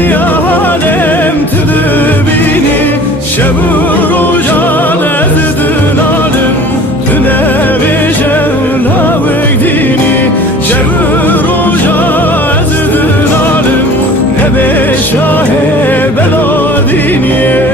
ya alem tüdü bini Şevur ucan ezdün alem Tünevi şevlavik dini Şevur ucan ezdün alem Nebe şahe bela dini.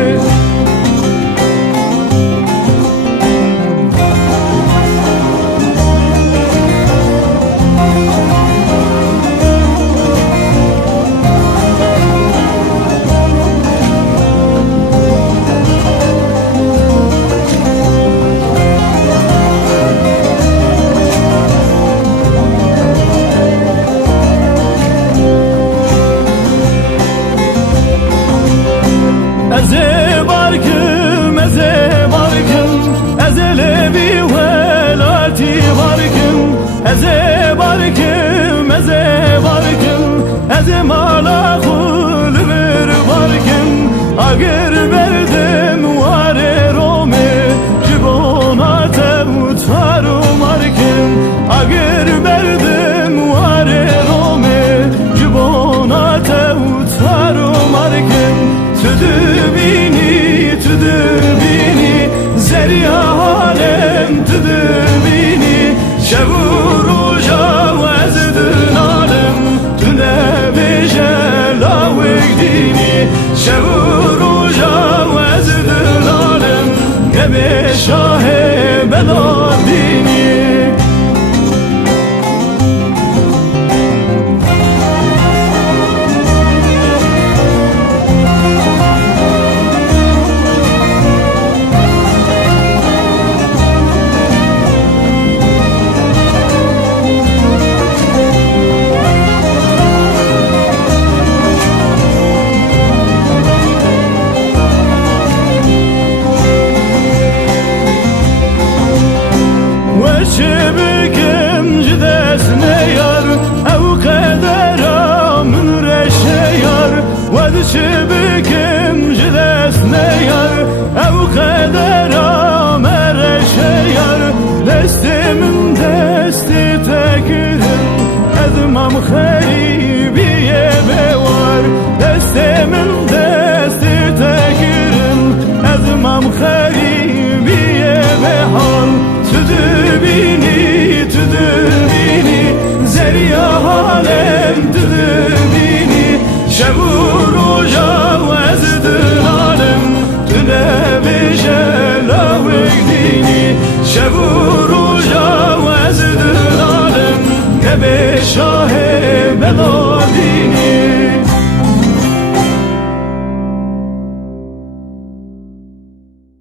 Eze barkım, eze barkım Ezelevi velati barkım Eze barkım, eze barkım Eze malakul bir barkım Agir Tüdübini, tüdübini Zeriya alem tüdübini Şevur uca vezdin alem Tüne beje lavik dini. Şevur uca vezdin alem Gebe şahe bela من دست تكرم ادمم خريبي بوار No.